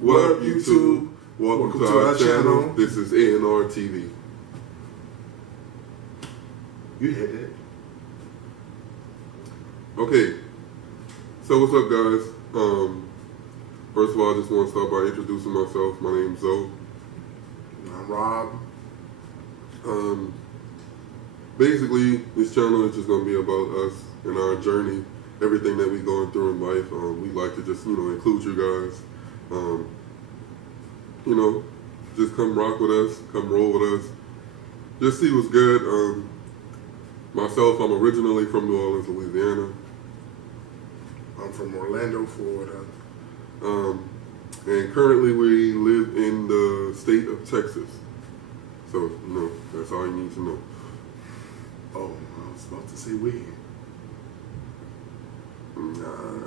What up, YouTube? Welcome to our channel. This is A&R TV. You hit it. Okay, so what's up, guys? First of all, I just want to start by introducing myself. My name's Zoe. I'm Rob. Basically, this channel is just going to be about us and our journey, everything that we're going through in life. We like to just, include you guys. Just come rock with us, come roll with us. Just see what's good. Myself, I'm originally from New Orleans, Louisiana. I'm from Orlando, Florida. And currently we live in the state of Texas. So, that's all you need to know. Oh, I was about to say we. Nah,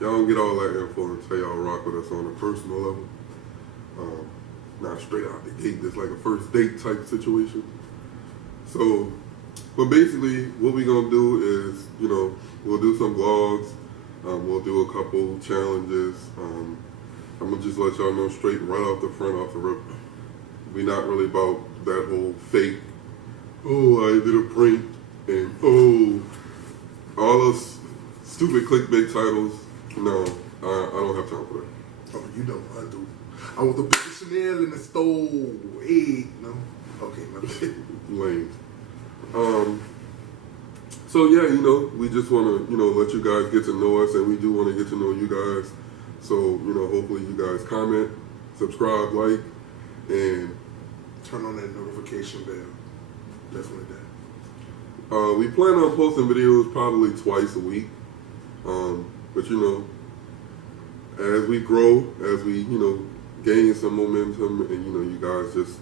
y'all don't get all that info until y'all rock with us on a personal level. Not straight out the gate, just like a first date type situation. So, but basically what we're going to do is, we'll do some vlogs. We'll do a couple challenges. I'm going to just let y'all know straight right off the front, off the rip. We're not really about that whole fake, oh, I did a prank, and oh, all those stupid clickbait titles. No, I don't have time for that. Oh, you know I do. I want the big Chanel in the stove. Hey, no? Okay, my bad. Lame. So yeah, we just want to, let you guys get to know us, and we do want to get to know you guys. So, hopefully you guys comment, subscribe, like, and turn on that notification bell. Definitely that. We plan on posting videos probably twice a week. But as we grow, as we, gain some momentum, and, you guys just,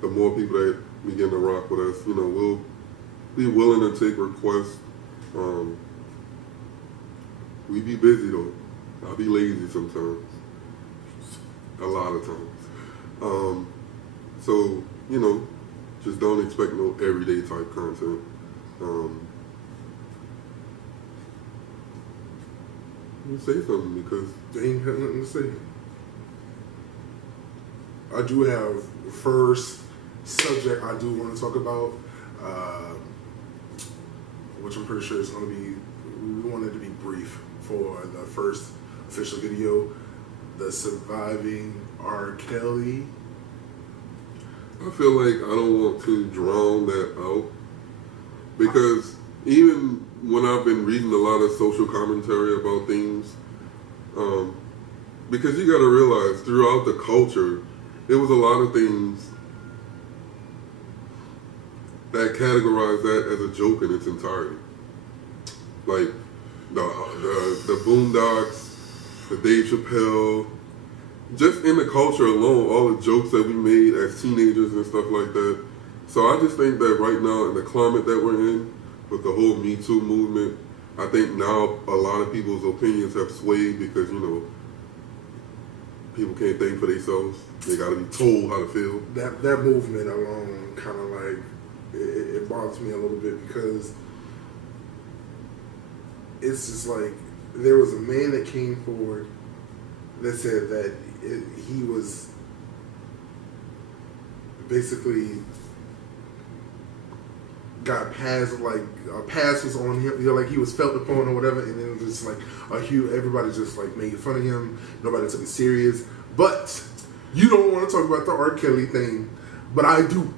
the more people that begin to rock with us, we'll be willing to take requests. We be busy though. I'll be lazy sometimes. A lot of times. So, just don't expect no everyday type content. You say something because they ain't got nothing to say. I do have the first subject I do want to talk about, which I'm pretty sure is going to be, we want it to be brief for the first official video, the surviving R. Kelly. I feel like I don't want to drown that out, because even when I've been reading a lot of social commentary about things, because you got to realize throughout the culture, there was a lot of things that categorize that as a joke in its entirety. Like the Boondocks, the Dave Chappelle, just in the culture alone, all the jokes that we made as teenagers and stuff like that. So I just think that right now in the climate that we're in, with the whole Me Too movement, I think now a lot of people's opinions have swayed because, people can't think for themselves. They got to be told how to feel. That movement alone kind of like, it bothers me a little bit, because it's just like, there was a man that came forward that said that he was basically got passed, like a pass was on him, like he was felt upon or whatever, and then it was just like everybody just like made fun of him. Nobody took it serious. But you don't want to talk about the R. Kelly thing, but I do.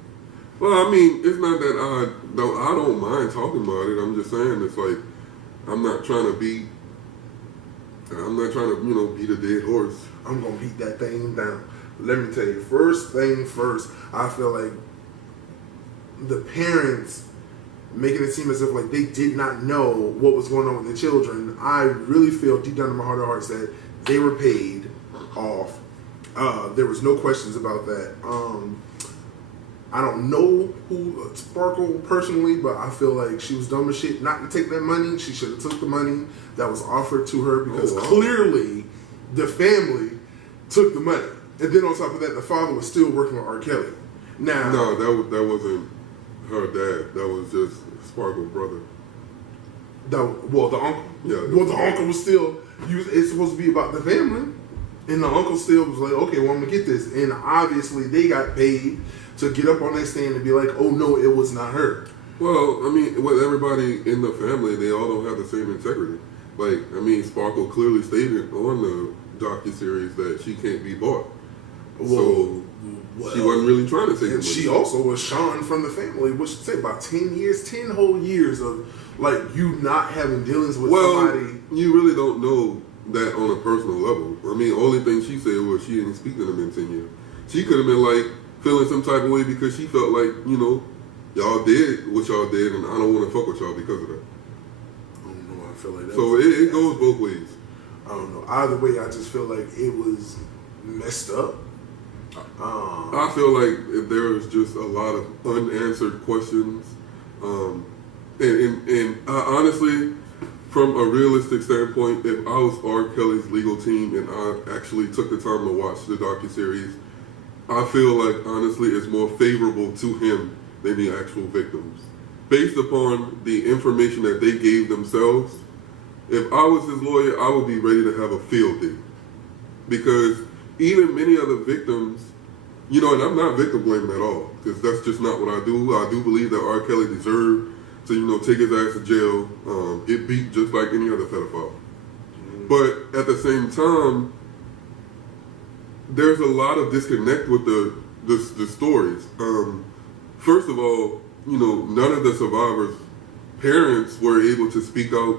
Well, I mean, it's not that I don't mind talking about it. I'm just saying it's like, I'm not trying to beat a dead horse. I'm going to beat that thing down. Let me tell you, first thing first, I feel like the parents making it seem as if like they did not know what was going on with the children. I really feel deep down in my heart of hearts that they were paid off. There was no questions about that. I don't know who Sparkle personally, but I feel like she was dumb as shit not to take that money. She should have took the money that was offered to her, because clearly the family took the money. And then on top of that, the father was still working with R. Kelly. Now, no, that wasn't her dad. That was just Sparkle's brother. The uncle. Yeah. Well, the uncle was still. It's supposed to be about the family. And the uncle still was like, okay, well, I'm going to get this. And obviously, they got paid to get up on that stand and be like, oh, no, it was not her. Well, I mean, with everybody in the family, they all don't have the same integrity. Like, I mean, Sparkle clearly stated on the docuseries that she can't be bought. So she wasn't really trying to take it. And she also was shunned from the family, which say about 10 years, 10 whole years of like you not having dealings with somebody. You really don't know that on a personal level. I mean, only thing she said was she didn't speak to them in 10 years. She could have been like feeling some type of way because she felt like, you know, y'all did what y'all did and I don't want to fuck with y'all because of that. I don't know. I feel like that. So it goes both ways. I don't know. Either way, I just feel like it was messed up. I feel like there's just a lot of unanswered questions. And honestly, from a realistic standpoint, if I was R. Kelly's legal team and I actually took the time to watch the docuseries, I feel like honestly it's more favorable to him than the actual victims. Based upon the information that they gave themselves, if I was his lawyer, I would be ready to have a field day. Because even many of the victims, you know, and I'm not victim blaming at all, because that's just not what I do. I do believe that R. Kelly deserved to, you know, take his ass to jail, get beat just like any other pedophile. But at the same time, there's a lot of disconnect with the stories. First of all, you know, none of the survivors' parents were able to speak out,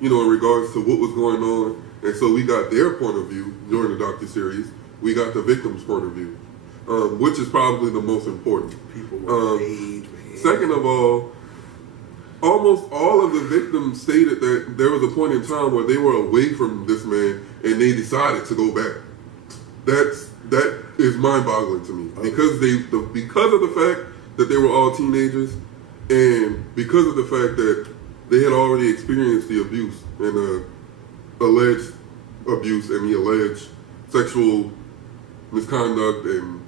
you know, in regards to what was going on. And so we got their point of view during the docuseries. We got the victim's point of view, which is probably the most important. People were paid, man. Second of all, almost all of the victims stated that there was a point in time where they were away from this man and they decided to go back. That is mind-boggling to me because because of the fact that they were all teenagers and because of the fact that they had already experienced the abuse and the alleged abuse and the alleged sexual misconduct and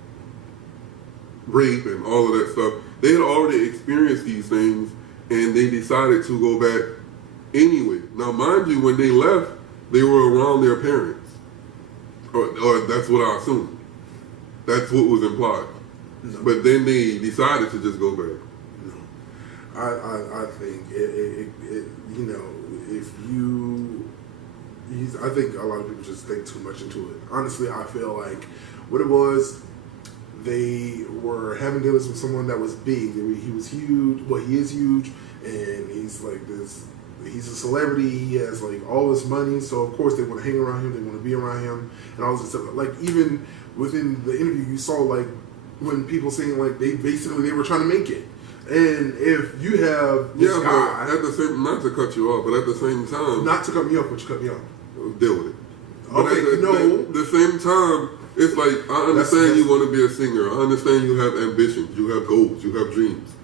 rape and all of that stuff. They had already experienced these things and they decided to go back anyway. Now, mind you, when they left, they were around their parents. Or that's what I assumed. That's what was implied. No. But then they decided to just go back. No. I think, you know, if you... I think a lot of people just think too much into it. Honestly, I feel like what it was, they were having dealings with someone that was big. He was huge. Well, he is huge, and he's like this. He's a celebrity. He has like all this money, so of course they want to hang around him. They want to be around him, and all this stuff. Like even within the interview, you saw like when people saying like they were trying to make it. And if you have this guy, but at the same, not to cut you off, but at the same time, not to cut me off, but you cut me off. Deal with it. But okay, at the same time, it's like I understand you want to be a singer. I understand you have ambitions, you have goals, you have dreams,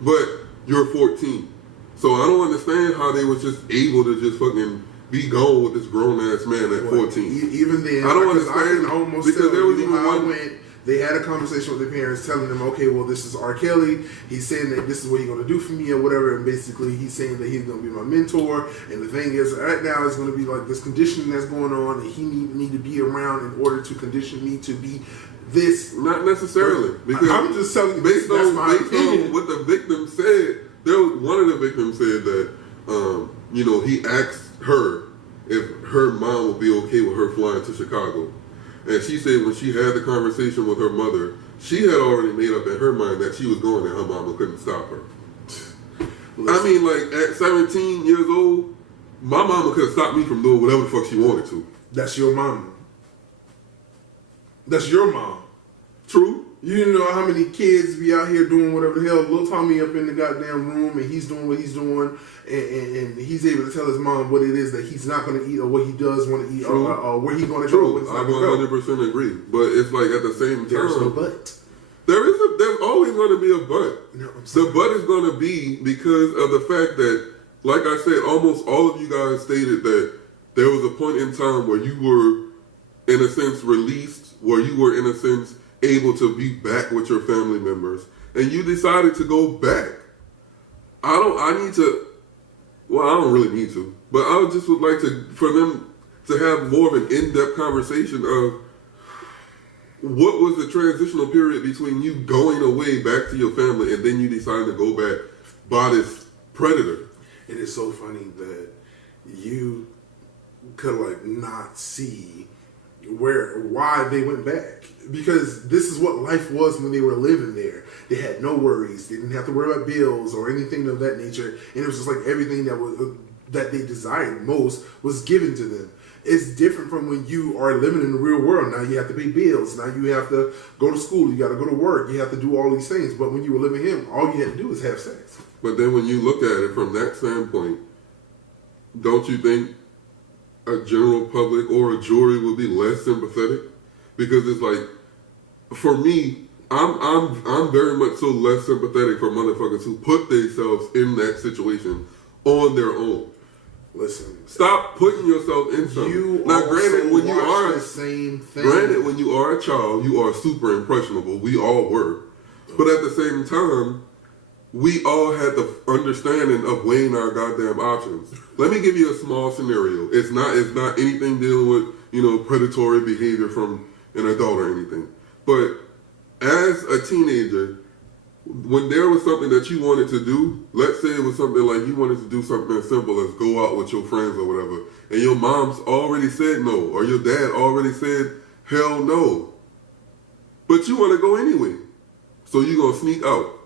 but you're 14. So I don't understand how they was just able to just fucking be gone with this grown ass man at 14. Even then, I don't understand because there was even one. They had a conversation with their parents telling them, okay, well, this is R. Kelly. He's saying that this is what he's going to do for me or whatever. And basically, he's saying that he's going to be my mentor. And the thing is, right now, it's going to be like this conditioning that's going on. And he need to be around in order to condition me to be this. Not necessarily. Because I'm just telling you, based on what the victim said, one of the victims said that, you know, he asked her if her mom would be okay with her flying to Chicago. And she said when she had the conversation with her mother, she had already made up in her mind that she was going and her mama couldn't stop her. I mean, like, at 17 years old, my mama could have stopped me from doing whatever the fuck she wanted to. That's your mama. That's your mom. True. You know how many kids be out here doing whatever the hell. Little Tommy up in the goddamn room and he's doing what he's doing and he's able to tell his mom what it is that he's not going to eat or what he does want to eat or where he's going to go. I 100% agree. But it's like at the same time. There's no but. There's always going to be a but. No, the but is going to be because of the fact that, like I said, almost all of you guys stated that there was a point in time where you were, in a sense, released, where you were, in a sense, able to be back with your family members, and you decided to go back. I don't really need to, but I just would like for them to have more of an in-depth conversation of what was the transitional period between you going away back to your family and then you deciding to go back by this predator. It is so funny that you could like not see why they went back, because this is what life was when they were living there. They had no worries. They didn't have to worry about bills or anything of that nature, and it was just like everything that they desired most was given to them. It's different from when you are living in the real world. Now you have to pay bills. Now you have to go to school. You got to go to work. You have to do all these things. But when you were living him, all you had to do was have sex. But then when you look at it from that standpoint, don't you think a general public or a jury would be less sympathetic? Because it's like, for me, I'm very much so less sympathetic for motherfuckers who put themselves in that situation on their own. Listen, stop putting yourself in something. You now, granted, when you are the same thing. Granted, when you are a child, you are super impressionable. We all were, but at the same time, we all had the understanding of weighing our goddamn options. Let me give you a small scenario. It's not anything dealing with predatory behavior from an adult or anything. But as a teenager, when there was something that you wanted to do, let's say it was something like you wanted to do something as simple as go out with your friends or whatever, and your mom's already said no, or your dad already said hell no, but you want to go anyway, so you're going to sneak out.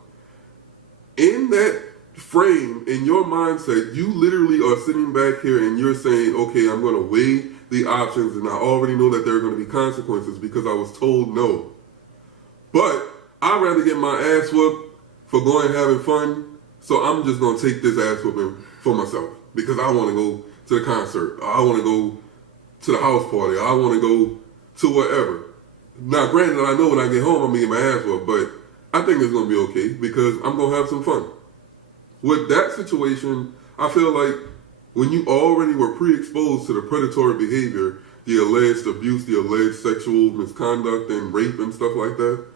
In that frame, in your mindset, you literally are sitting back here and you're saying, okay, I'm going to weigh the options, and I already know that there are going to be consequences because I was told no. But I'd rather get my ass whooped for going and having fun, so I'm just going to take this ass whooping for myself because I want to go to the concert, or I want to go to the house party, or I want to go to whatever. Now, granted, I know when I get home I'm going to get my ass whooped, but I think it's going to be okay because I'm going to have some fun. With that situation, I feel like when you already were pre-exposed to the predatory behavior, the alleged abuse, the alleged sexual misconduct and rape and stuff like that,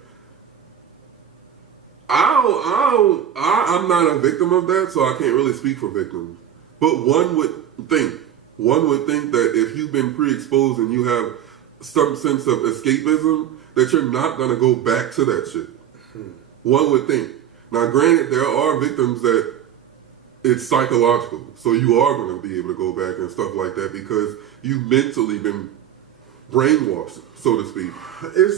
I'm not a victim of that, so I can't really speak for victims. But one would think that if you've been pre-exposed and you have some sense of escapism, that you're not going to go back to that shit. One would think. Now, granted, there are victims that it's psychological, so you are going to be able to go back and stuff like that because you've mentally been brainwashed, so to speak.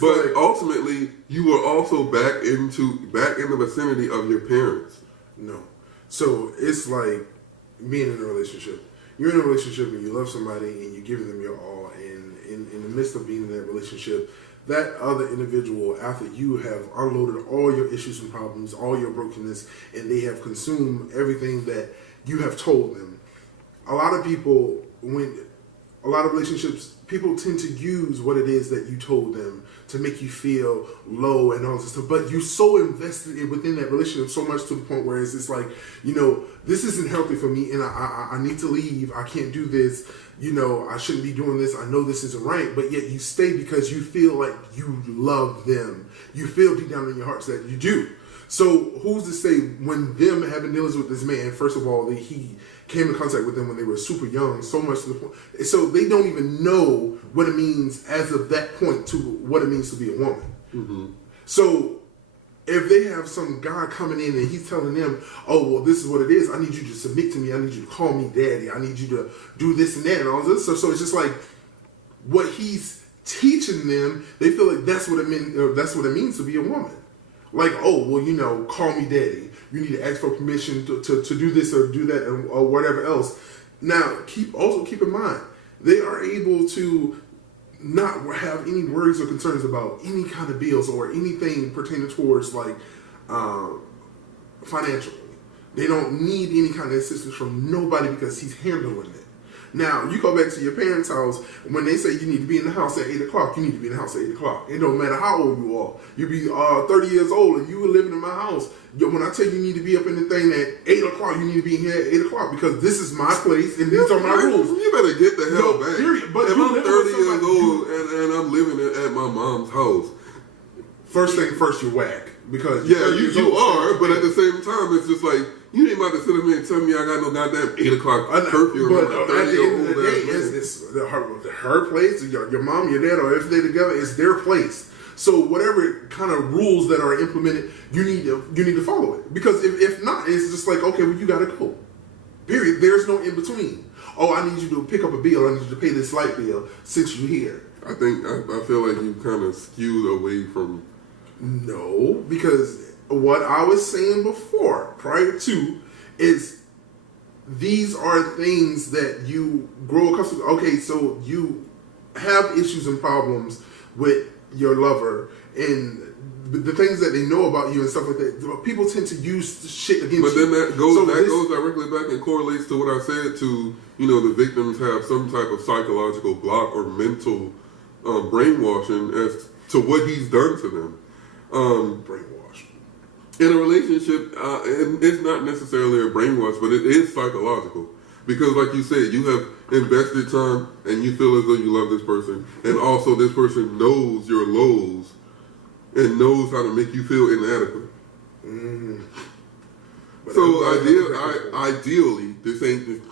But ultimately, you were also back in the vicinity of your parents. No. So it's like being in a relationship. You're in a relationship and you love somebody and you're giving them your all, and in the midst of being in that relationship, that other individual, after you have unloaded all your issues and problems, all your brokenness, and they have consumed everything that you have told them. A lot of people, a lot of relationships, people tend to use what it is that you told them to make you feel low and all this stuff. But you're so invested within that relationship so much to the point where it's just like, this isn't healthy for me and I need to leave. I can't do this. I shouldn't be doing this. I know this isn't right. But yet you stay because you feel like you love them. You feel deep down in your hearts that you do. So who's to say when them having dealings with this man, first of all, he came in contact with them when they were super young, so much to the point, so they don't even know what it means as of that point to what it means to be a woman. Mm-hmm. So if they have some guy coming in and he's telling them, oh, well, this is what it is. I need you to submit to me. I need you to call me daddy. I need you to do this and that and all this stuff. So it's just like what he's teaching them, they feel like that's what it means to be a woman. Like, oh, well, call me daddy. You need to ask for permission to do this or do that or whatever else. Now, keep in mind, they are able to not have any worries or concerns about any kind of bills or anything pertaining towards financially. They don't need any kind of assistance from nobody because he's handling it. Now, you go back to your parents' house, when they say you need to be in the house at 8 o'clock, you need to be in the house at 8 o'clock. It don't matter how old you are. You be 30 years old and you were living in my house. When I tell you need to be up in the thing at 8 o'clock, you need to be in here at 8 o'clock because this is my place and these are my rules. You better get the hell back. Period. But if I'm 30 years old and I'm living at my mom's house, first thing first, you're whack. Because you are, but at the same time, it's just like, you ain't about to sit up here and tell me I got no goddamn 8 o'clock curfew. But at the end of the day, it's her place, your mom, your dad, or if they're together, it's their place. So whatever kind of rules that are implemented, you need to follow it. Because if not, it's just like, okay, well, you got to go. Period. There's no in between. Oh, I need you to pick up a bill. I need you to pay this light bill since you're here. I feel like you kind of skewed away from. No, because what I was saying before, prior to, is these are things that you grow accustomed to. Okay, so you have issues and problems with your lover and the things that they know about you and stuff like that. People tend to use shit against you. But then that goes directly back and correlates to what I said to, the victims have some type of psychological block or mental brainwashing as to what he's done to them. Brainwash. In a relationship, and it's not necessarily a brainwash, but it is psychological. Because like you said, you have invested time and you feel as though you love this person. And also this person knows your lows and knows how to make you feel inadequate. Mm. So ideally, this ain't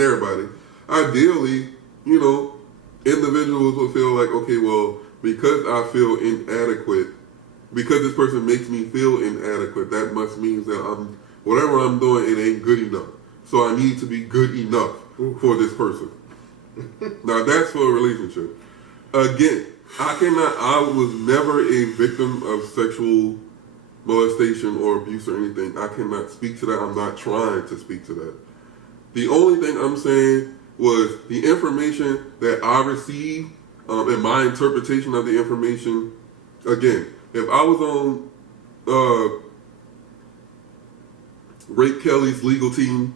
everybody. Ideally, individuals will feel like, okay, well, because I feel inadequate, because this person makes me feel inadequate, that must mean that whatever I'm doing, it ain't good enough. So I need to be good enough for this person. Now that's for a relationship. Again, I was never a victim of sexual molestation or abuse or anything. I cannot speak to that. I'm not trying to speak to that. The only thing I'm saying was the information that I received and my interpretation of the information. Again, if I was on Ray Kelly's legal team,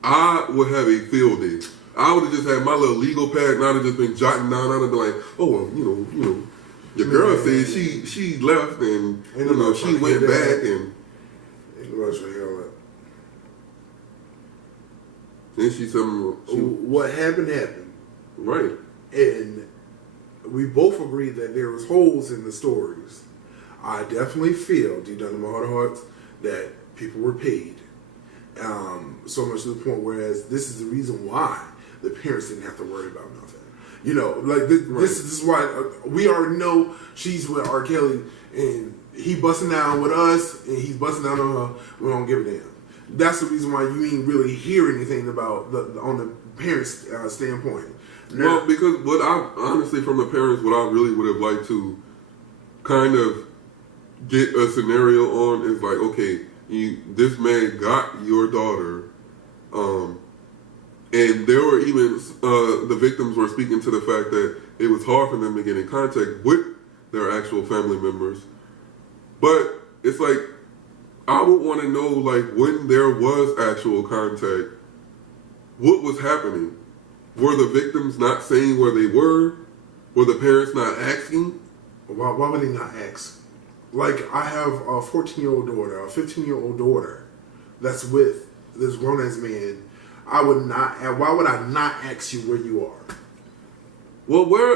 I would have a field day. I would have just had my little legal pad and I'd have just been jotting down. I'd have been like, oh, well, your girl said she left and she went back and then she said what happened. Right. And we both agreed that there was holes in the stories. I definitely feel, deep down in my heart of hearts, that people were paid. So much to the point whereas this is the reason why the parents didn't have to worry about nothing. This is why we already know she's with R. Kelly and he busting down with us and he's busting down on her. We don't give a damn. That's the reason why you ain't really hear anything about on the parents' standpoint. Now, well, because honestly, from the parents, what I really would have liked to kind of get a scenario on is like, okay, this man got your daughter, and there were even the victims were speaking to the fact that it was hard for them to get in contact with their actual family members. But it's like, I would want to know, like, when there was actual contact, what was happening? Were the victims not saying where they were? Were the parents not asking? Why would they not ask? Like, I have a 14-year-old daughter, a 15-year-old daughter that's with this grown-ass man. Why would I not ask you where you are? Well, where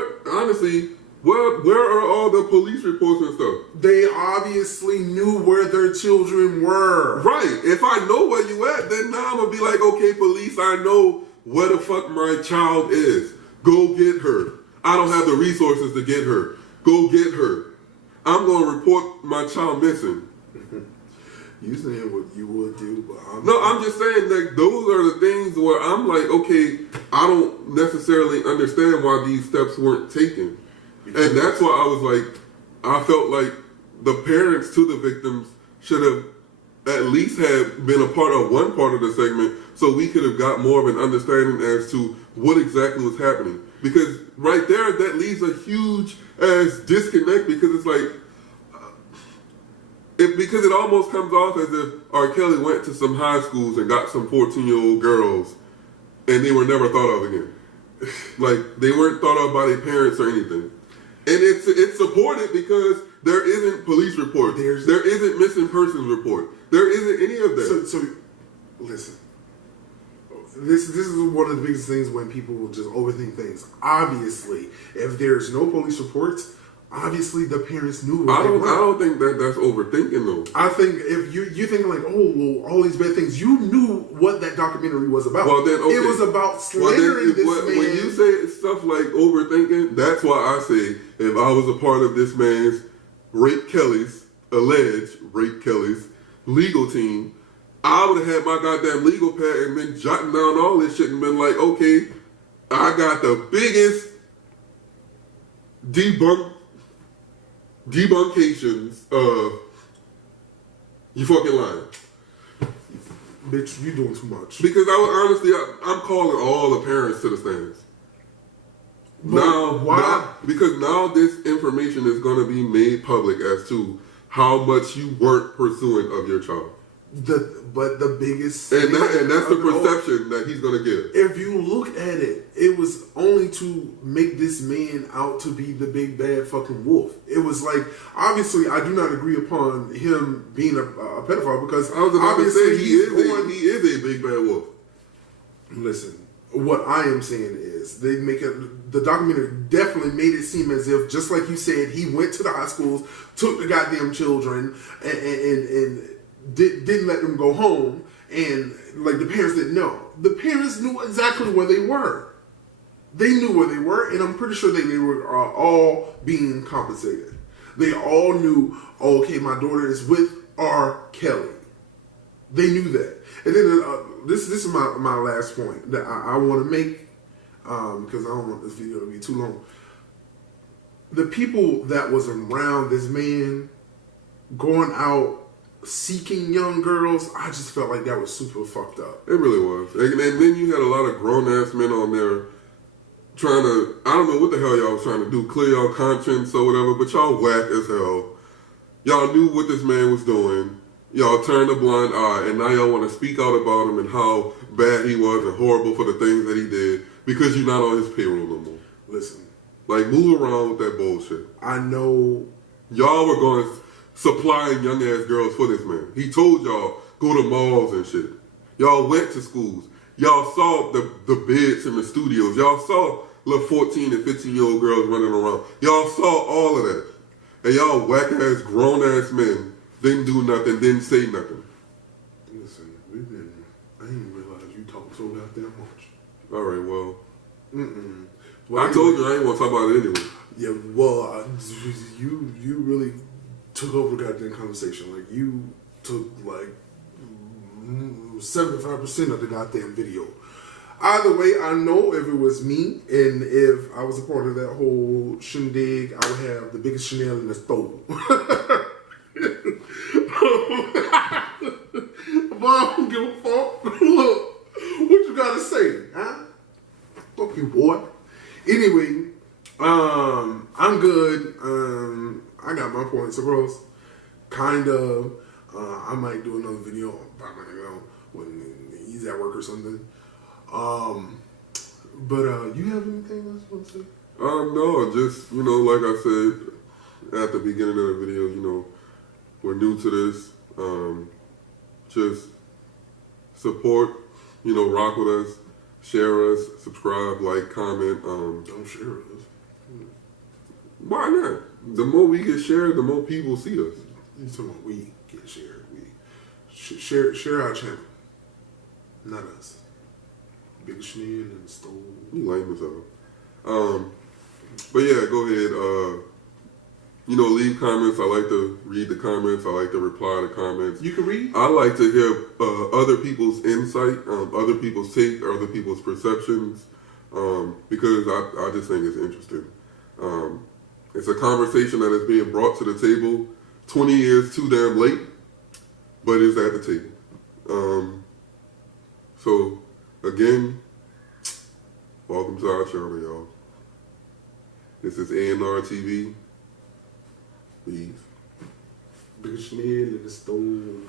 are all the police reports and stuff? They obviously knew where their children were. Right. If I know where you at, then now I'm going to be like, okay, police, I know where the fuck my child is. Go get her. I don't have the resources to get her. Go get her. I'm going to report my child missing. You saying what you would do, but I'm just saying that those are the things where I'm like, okay, I don't necessarily understand why these steps weren't taken. And that's why I was like, I felt like the parents to the victims should have at least have been a part of one part of the segment so we could have got more of an understanding as to what exactly was happening. Because right there, that leaves a huge ass disconnect because it's like, because it almost comes off as if R. Kelly went to some high schools and got some 14-year-old girls and they were never thought of again. Like, they weren't thought of by their parents or anything. And it's supported because there isn't police reports. There isn't missing persons report. There isn't any of that. So listen. This is one of the biggest things when people just overthink things. Obviously, if there's no police reports, Obviously, the parents knew. I don't think that's overthinking though. I think if you're thinking like, oh, well, all these bad things, you knew what that documentary was about. Well, then okay. It was about slandering this man. When you say stuff like overthinking, that's why I say if I was a part of this man's alleged rape Kelly's legal team, I would have had my goddamn legal pad and been jotting down all this shit and been like, okay, I got the biggest debunkations of you fucking lying. Bitch, you doing too much. Because I'm calling all the parents to the stands. Because now this information is going to be made public as to how much you weren't pursuing of your child. But the biggest and that's the perception that he's gonna give. If you look at it, it was only to make this man out to be the big bad fucking wolf. It was like, obviously, I do not agree upon him being a pedophile because I was about to say he is a big bad wolf. Listen, what I am saying is the documentary definitely made it seem as if, just like you said, he went to the high schools, took the goddamn children, and didn't let them go home, and like the parents didn't know. The parents knew exactly where they were. They knew where they were, and I'm pretty sure they were all being compensated. They all knew, oh, okay, my daughter is with R. Kelly. They knew that. And then this is my last point that I want to make, because I don't want this video to be too long. The people that was around this man going out seeking young girls, I just felt like that was super fucked up. It really was. And then you had a lot of grown-ass men on there trying to, I don't know what the hell y'all was trying to do, clear y'all conscience or whatever, but y'all whack as hell. Y'all knew what this man was doing. Y'all turned a blind eye, and now y'all want to speak out about him and how bad he was and horrible for the things that he did because you're not on his payroll no more. Listen. Like, move around with that bullshit. I know. Y'all were going to supplying young ass girls for this man. He told y'all go to malls and shit. Y'all went to schools. Y'all saw the beds in the studios. Y'all saw little 14 and 15-year-old girls running around. Y'all saw all of that. And y'all whack ass grown ass men didn't do nothing, didn't say nothing. Listen, I didn't realize you talk so goddamn much. All right, well. Well, I told you I ain't want to talk about it anyway. Yeah, well, you really took over the goddamn conversation. Like, you took like 75% of the goddamn video. Either way, I know if it was me and if I was a part of that whole shindig, I would have the biggest Chanel in the store. But I don't give a fuck. Look, what you gotta say, huh? Fuck you, boy. Anyway, I'm good. I got my points across. Kind of. I might do another video about my nigga when he's at work or something. But you have anything else you want to say? No, just, like I said at the beginning of the video, we're new to this. Just support, rock with us, share us, subscribe, like, comment. Don't share us. Why not? The more we get shared, the more people see us. You talking about we get shared? We share our channel, not us. Big Schnee and Stole. You lame as hell. But yeah, go ahead. Leave comments. I like to read the comments. I like to reply to comments. You can read? I like to hear other people's insight, other people's take, other people's perceptions, because I just think it's interesting. It's a conversation that is being brought to the table 20 years too damn late, but it's at the table. So, again, welcome to our channel, y'all. This is A&R TV. Please. Big Schnee and the Stole.